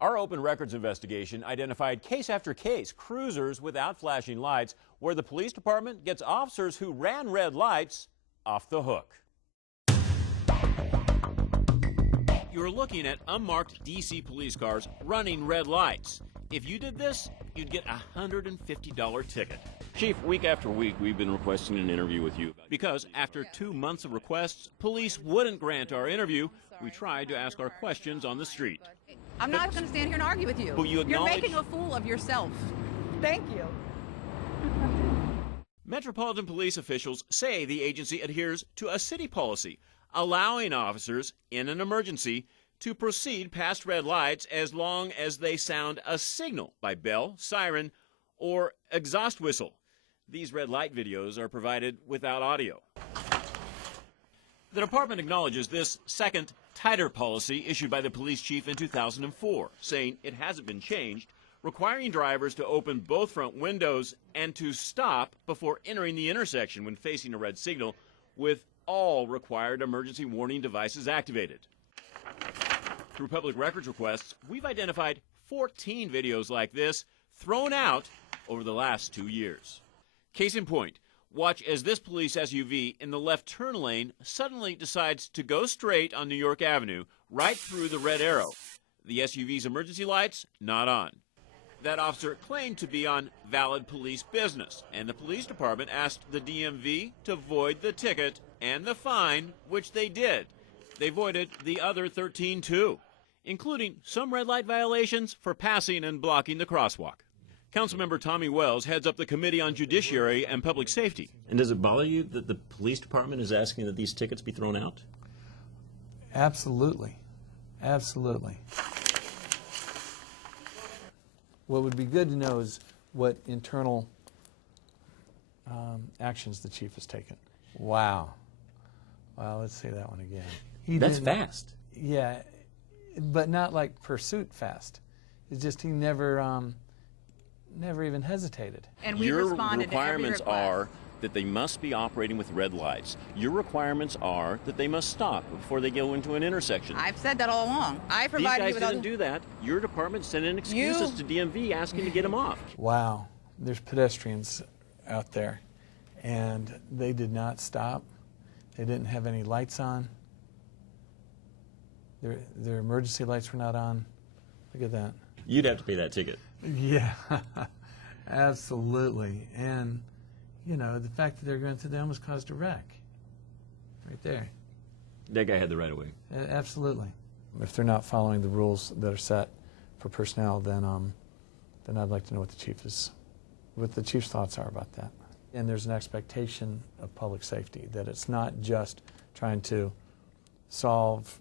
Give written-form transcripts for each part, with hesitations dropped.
Our open records investigation identified case after case cruisers without flashing lights where the police department gets officers who ran red lights off the hook. You're looking at unmarked D.C. police cars running red lights. If you did this, you'd get a $150 ticket. Chief, week after week, we've been requesting an interview with you. Because after 2 months of requests, police wouldn't grant our interview. We tried to ask our questions on the street. I'm not going to stand here and argue with you. But you're making a fool of yourself. Thank you. Metropolitan Police officials say the agency adheres to a city policy, allowing officers in an emergency to proceed past red lights as long as they sound a signal by bell, siren, or exhaust whistle. These red light videos are provided without audio. The department acknowledges this second, tighter policy issued by the police chief in 2004, saying it hasn't been changed, requiring drivers to open both front windows and to stop before entering the intersection when facing a red signal, with all required emergency warning devices activated. Through public records requests, we've identified 14 videos like this thrown out over the last 2 years. Case in point, watch as this police SUV in the left turn lane suddenly decides to go straight on New York Avenue, right through the red arrow. The SUV's emergency lights not on. That officer claimed to be on valid police business, and the police department asked the DMV to void the ticket and the fine, which they did. They voided the other 13 too, including some red light violations for passing and blocking the crosswalk. Councilmember Tommy Wells heads up the Committee on Judiciary and Public Safety. And does it bother you that the police department is asking that these tickets be thrown out? Absolutely. Absolutely. What would be good to know is what internal actions the chief has taken. Wow. Well, let's say that one again. That's fast. Yeah, but not like pursuit fast. It's just he never even hesitated. And we Your responded requirements to every request. are that they must be operating with red lights. Your requirements are that they must stop before they go into an intersection. I've said that all along. I These provided guys you with didn't do that. Your department sent in excuses to DMV asking to get them off. Wow, there's pedestrians out there, and they did not stop. They didn't have any lights on. Their emergency lights were not on. Look at that. You'd have to pay that ticket. Yeah, absolutely. And, you know, the fact that they're going through, they almost caused a wreck. Right there. That guy had the right of way. Absolutely. If they're not following the rules that are set for personnel, then I'd like to know what the chief's thoughts are about that. And there's an expectation of public safety, that it's not just trying to solve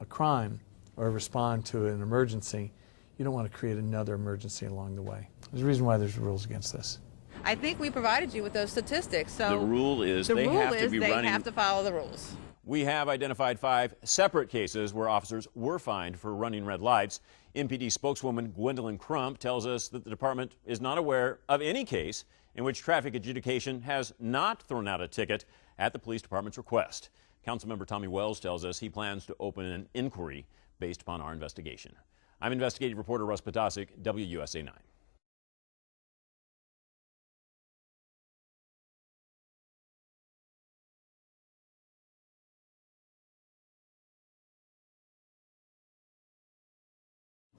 a crime or respond to an emergency. You don't want to create another emergency along the way. There's a reason why there's rules against this. I think we provided you with those statistics. So The rule is they have to follow the rules. We have identified 5 separate cases where officers were fined for running red lights. MPD spokeswoman Gwendolyn Crump tells us that the department is not aware of any case in which traffic adjudication has not thrown out a ticket at the police department's request. Councilmember Tommy Wells tells us he plans to open an inquiry based upon our investigation. I'm investigative reporter Russ Potasic, WUSA 9.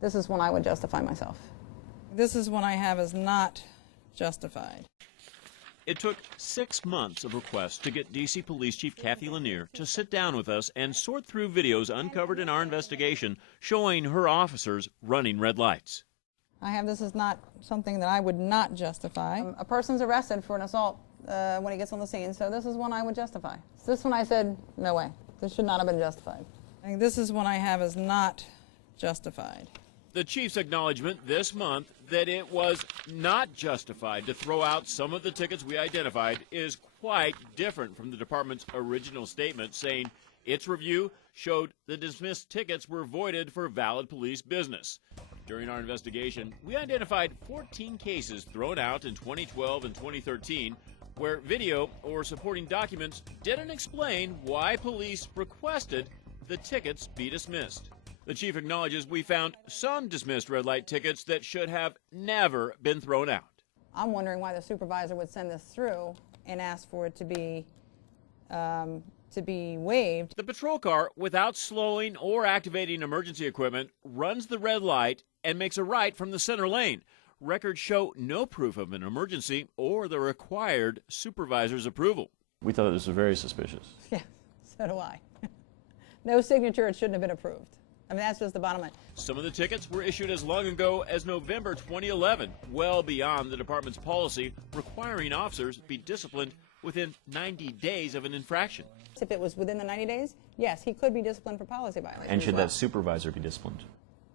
This is when I would justify myself. This is when I have as not justified. It took 6 months of requests to get D.C. Police Chief Kathy Lanier to sit down with us and sort through videos uncovered in our investigation showing her officers running red lights. I have this as not something that I would not justify. A person's arrested for an assault when he gets on the scene, so this is one I would justify. This one I said, no way. This should not have been justified. I think this is one I have as not justified. The chief's acknowledgement this month that it was not justified to throw out some of the tickets we identified is quite different from the department's original statement, saying its review showed the dismissed tickets were voided for valid police business. During our investigation, we identified 14 cases thrown out in 2012 and 2013 where video or supporting documents didn't explain why police requested the tickets be dismissed. The chief acknowledges we found some dismissed red light tickets that should have never been thrown out. I'm wondering why the supervisor would send this through and ask for it to be waived. The patrol car, without slowing or activating emergency equipment, runs the red light and makes a right from the center lane. Records show no proof of an emergency or the required supervisor's approval. We thought this was very suspicious. Yeah, so do I. No signature, it shouldn't have been approved. I mean, that's just the bottom line. Some of the tickets were issued as long ago as November 2011, well beyond the department's policy requiring officers be disciplined within 90 days of an infraction. If it was within the 90 days, yes, he could be disciplined for policy violation. And should that supervisor be disciplined?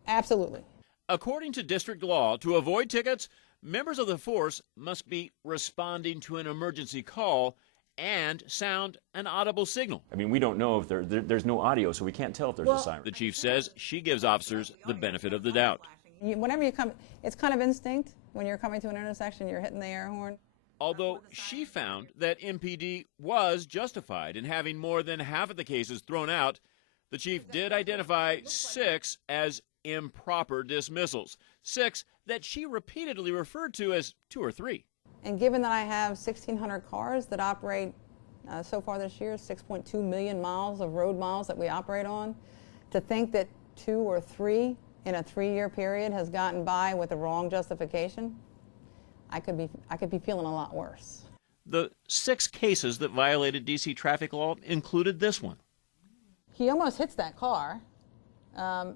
Absolutely. According to district law, to avoid tickets, members of the force must be responding to an emergency call and sound an audible signal. I mean, we don't know if there's no audio, so we can't tell if there's a siren. The chief says she gives officers the benefit of the doubt. Whenever you come, it's kind of instinct. When you're coming to an intersection, you're hitting the air horn. Although she found that MPD was justified in having more than half of the cases thrown out, the chief did identify 6 as improper dismissals, 6 that she repeatedly referred to as 2 or 3. And given that I have 1,600 cars that operate so far this year, 6.2 million miles of road miles that we operate on, to think that 2 or 3 in a 3-year period has gotten by with the wrong justification, I could be feeling a lot worse. The 6 cases that violated D.C. traffic law included this one. He almost hits that car.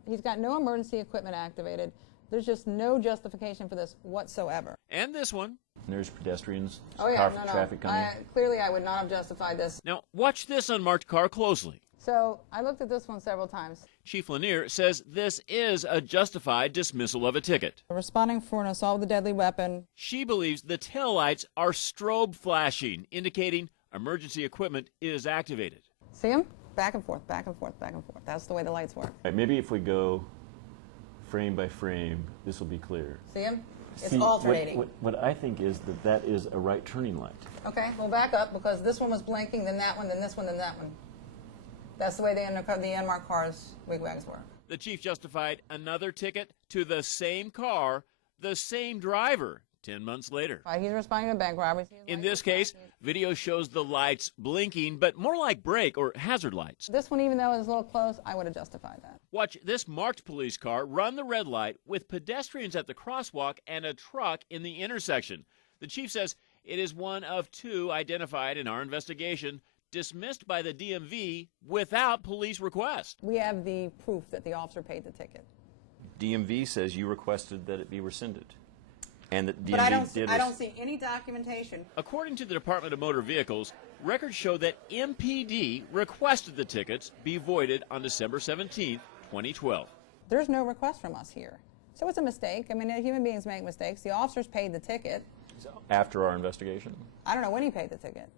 He's got no emergency equipment activated. There's just no justification for this whatsoever. And this one. There's pedestrians, powerful traffic coming. Clearly, I would not have justified this. Now, watch this unmarked car closely. So I looked at this one several times. Chief Lanier says this is a justified dismissal of a ticket. Responding for an assault with a deadly weapon. She believes the taillights are strobe flashing, indicating emergency equipment is activated. See them? Back and forth, back and forth, back and forth. That's the way the lights work. Right, maybe if we go frame by frame, this will be clear. See them? It's alternating. What I think is that is a right turning light. Okay, we'll back up because this one was blinking, then that one, then this one, then that one. That's the way the unmarked cars' wigwags work. The chief justified another ticket to the same car, the same driver, 10 months later. He's responding to bank robbery. In this case, video shows the lights blinking, but more like brake or hazard lights. This one, even though it was a little close, I would have justified that. Watch this marked police car run the red light with pedestrians at the crosswalk and a truck in the intersection. The chief says it is one of 2 identified in our investigation, dismissed by the DMV without police request. We have the proof that the officer paid the ticket. DMV says you requested that it be rescinded. And that DMV but I don't see any documentation. According to the Department of Motor Vehicles, records show that MPD requested the tickets be voided on December 17, 2012. There's no request from us here. So it's a mistake. I mean, human beings make mistakes. The officers paid the ticket. After our investigation? I don't know when he paid the ticket.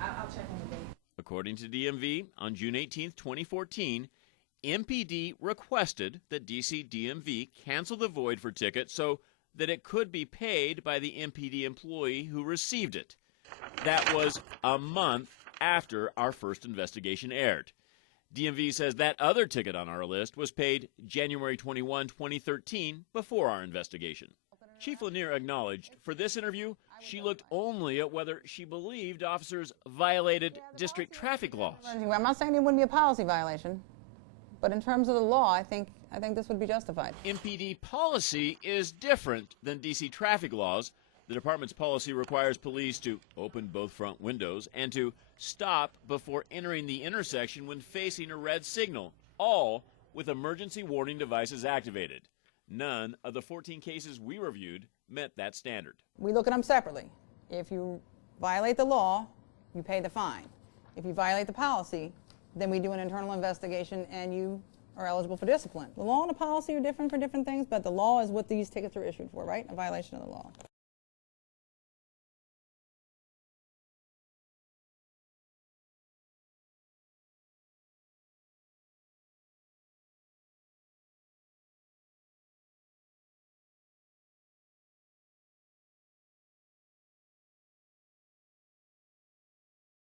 I'll check on the date. According to DMV, on June 18, 2014, MPD requested that DC DMV cancel the void for ticket so that it could be paid by the MPD employee who received it. That was a month after our first investigation aired. DMV says that other ticket on our list was paid January 21, 2013, before our investigation. Chief Lanier acknowledged for this interview, she looked only at whether she believed officers violated district traffic laws. I'm not saying it wouldn't be a policy violation, but in terms of the law, I think this would be justified. MPD policy is different than DC traffic laws. The department's policy requires police to open both front windows and to stop before entering the intersection when facing a red signal, all with emergency warning devices activated. None of the 14 cases we reviewed met that standard. We look at them separately. If you violate the law, you pay the fine. If you violate the policy, then we do an internal investigation and you are eligible for discipline. The law and the policy are different for different things, but the law is what these tickets are issued for, right? A violation of the law.